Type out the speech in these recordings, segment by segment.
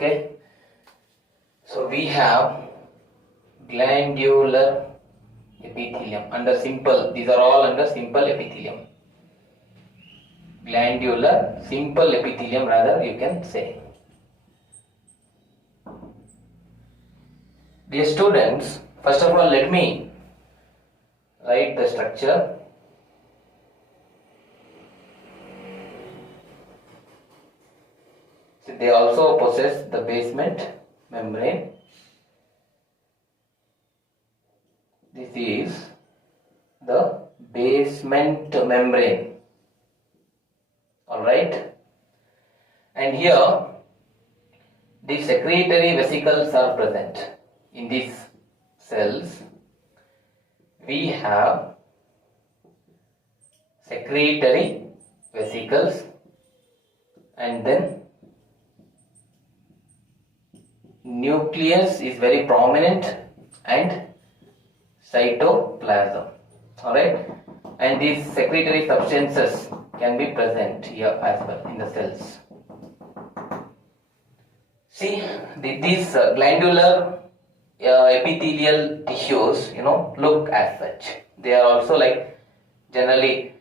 Okay, so we have glandular epithelium under simple. These are all under simple epithelium. Glandular simple epithelium, rather you can say. Dear students, first of all let me write the structure. So they also possess the basement membrane. This is the basement membrane. Alright. And here the secretory vesicles are present. In these cells we have secretory vesicles, and then nucleus is very prominent and cytoplasm. Alright, and these secretory substances can be present here as well in the cells. See, these glandular epithelial tissues, look as such. They are also like generally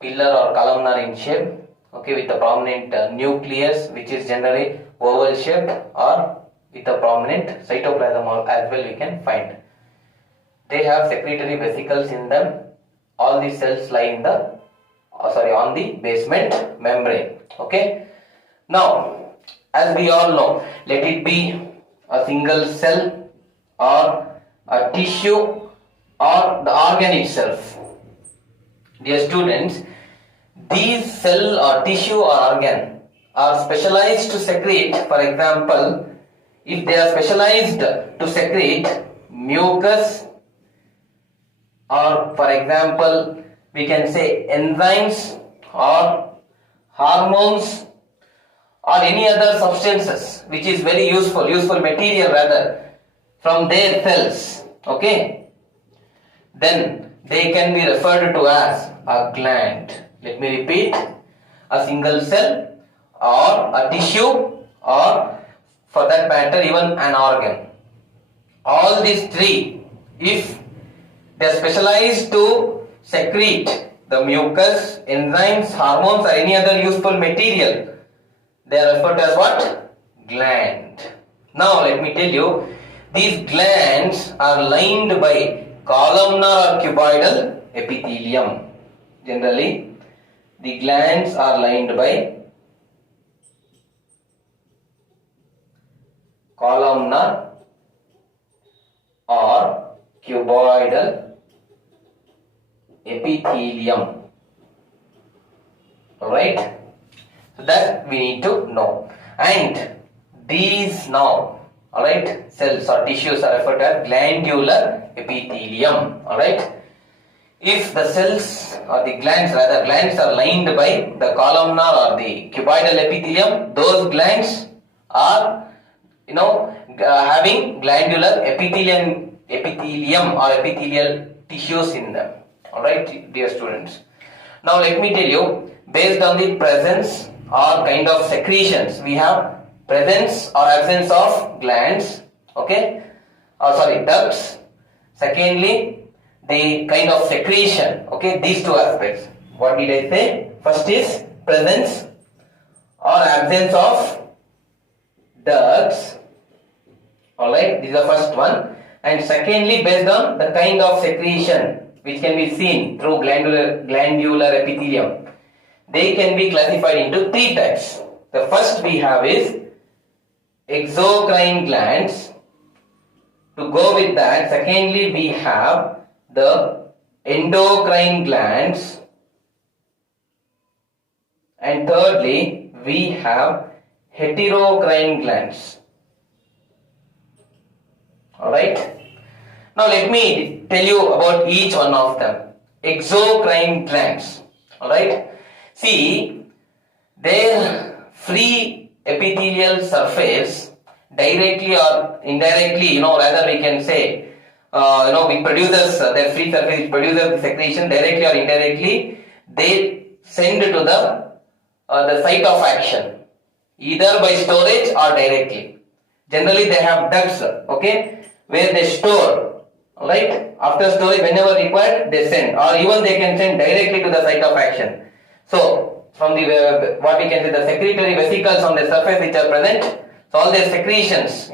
pillar or columnar in shape, okay, with a prominent nucleus which is generally oval shaped, or with a prominent cytoplasm as well we can find. They have secretory vesicles in them. All these cells lie in the on the basement membrane. Okay. Now, as we all know, let it be a single cell or a tissue or the organ itself. Dear students, these cell or tissue or organ are specialized to secrete, for example, if they are specialized to secrete mucus, or for example we can say enzymes or hormones or any other substances which is very useful material rather from their cells, okay, then they can be referred to as a gland. Let me repeat, a single cell or a tissue or for that matter even an organ. All these three, if they are specialized to secrete the mucus, enzymes, hormones or any other useful material, they are referred to as what? Gland. Now let me tell you, these glands are lined by columnar or cuboidal epithelium. Generally, the glands are lined by columnar or cuboidal epithelium. Alright, so that we need to know. And these now, alright, cells or tissues are referred to as glandular epithelium. Alright, if the cells or the glands are lined by the columnar or the cuboidal epithelium, those glands are having glandular epithelium or epithelial tissues in them. Alright, dear students. Now let me tell you, based on the presence or kind of secretions, we have presence or absence of glands, okay, ducts. Secondly, the kind of secretion, okay, these two aspects. What did I say? First is presence or absence of ducts. Alright, this is the first one. And secondly, based on the kind of secretion which can be seen through glandular epithelium, they can be classified into three types. The first we have is exocrine glands. To go with that, secondly we have the endocrine glands, and thirdly we have heterocrine glands. Alright. Now let me tell you about each one of them. Exocrine glands. Alright. See, their free epithelial surface directly or indirectly, rather we can say, it produces their free surface, it produces the secretion directly or indirectly. They send to the site of action, either by storage or directly. Generally they have ducts, okay, where they store, alright. After storage, whenever required, they send, or even they can send directly to the site of action. So from the what we can say, the secretory vesicles on the surface which are present, so all their secretions,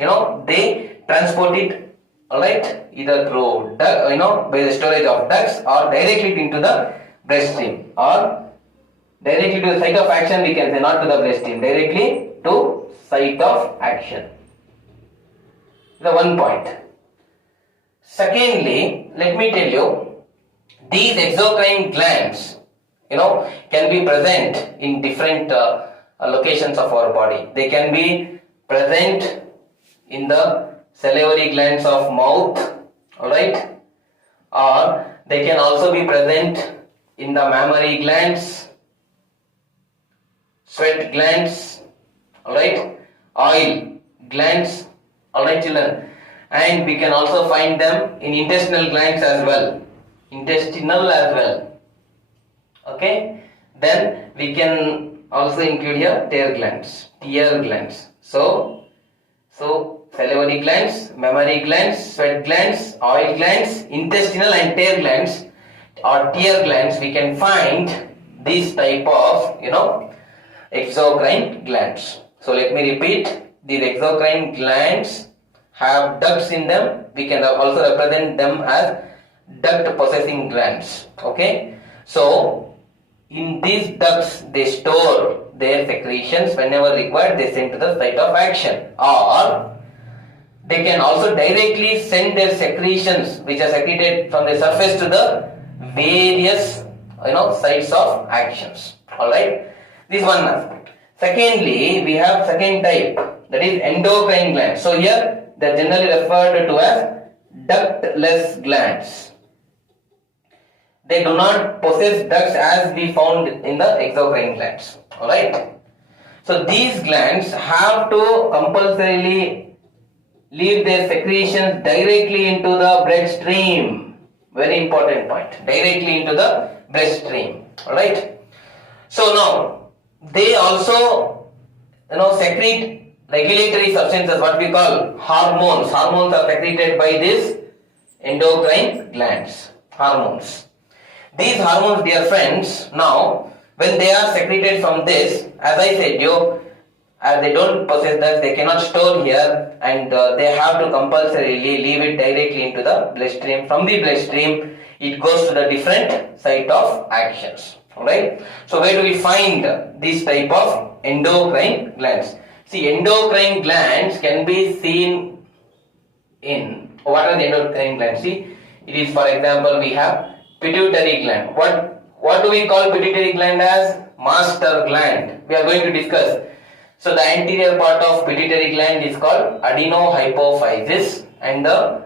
they transport it, alright, either through by the storage of ducts or directly into the bloodstream, or directly to the site of action, we can say, not to the bloodstream, directly to site of action. The one point. Secondly, let me tell you, these exocrine glands, can be present in different locations of our body. They can be present in the salivary glands of mouth, alright, or they can also be present in the mammary glands, sweat glands, alright, oil glands, alright children, and we can also find them in intestinal glands as well, okay. Then we can also include here tear glands. So salivary glands, mammary glands, sweat glands, oil glands, intestinal and tear glands or tear glands, we can find this type of exocrine glands. So let me repeat, these exocrine glands have ducts in them. We can also represent them as duct possessing glands, okay. So in these ducts they store their secretions. Whenever required, they send to the site of action, or they can also directly send their secretions which are secreted from the surface to the various sites of actions, alright. This is one aspect. Secondly, we have second type, that is endocrine glands. So here they are generally referred to as ductless glands. They do not possess ducts as we found in the exocrine glands, alright. So these glands have to compulsorily leave their secretions directly into the bloodstream. Very important point, directly into the bloodstream, alright. So now they also secrete regulatory substances, what we call hormones. Hormones are secreted by these endocrine glands, hormones. These hormones, dear friends, now when they are secreted from this, as I said as they don't possess that, they cannot store here, and they have to compulsorily leave it directly into the bloodstream. From the bloodstream, it goes to the different site of actions, alright. So where do we find this type of endocrine glands? See, endocrine glands can be seen in, what are the endocrine glands? See, it is, for example, we have pituitary gland. What do we call pituitary gland as? Master gland. We are going to discuss. So the anterior part of pituitary gland is called adenohypophysis, and the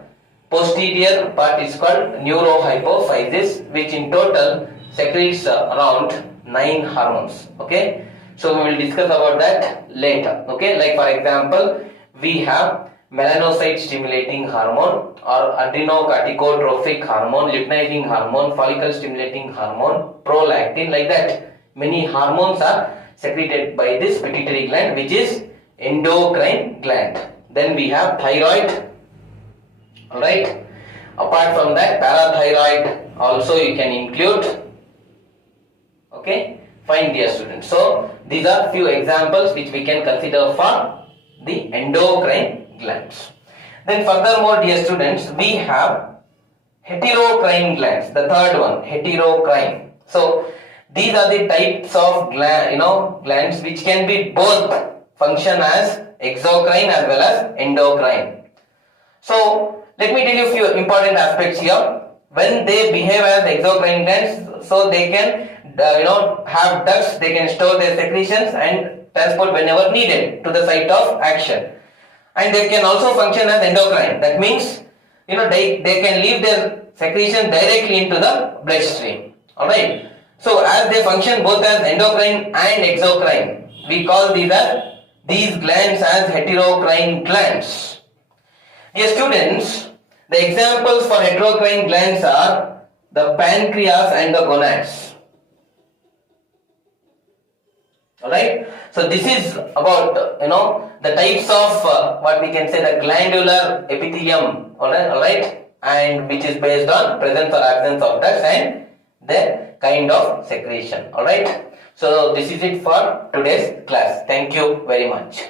posterior part is called neurohypophysis, which in total secretes around 9 hormones, okay. So we will discuss about that later, okay. Like for example, we have melanocyte stimulating hormone, or adrenocorticotrophic hormone, luteinizing hormone, follicle stimulating hormone, prolactin, like that. Many hormones are secreted by this pituitary gland, which is endocrine gland. Then we have thyroid, alright. Apart from that, parathyroid also you can include, okay. Fine, dear students. So these are few examples which we can consider for the endocrine glands. Then furthermore, dear students, we have heterocrine glands, the third one, heterocrine. So these are the types of glands which can be both function as exocrine as well as endocrine. So let me tell you a few important aspects here. When they behave as exocrine glands, so they can have ducts, they can store their secretions and transport whenever needed to the site of action. And they can also function as endocrine. That means they can leave their secretion directly into the bloodstream, alright. So as they function both as endocrine and exocrine, we call these glands as heterocrine glands. Dear students, the examples for heterocrine glands are the pancreas and the gonads, alright. So this is about the types of what we can say the glandular epithelium, alright, and which is based on presence or absence of ducts and the kind of secretion, alright. So this is it for today's class. Thank you very much.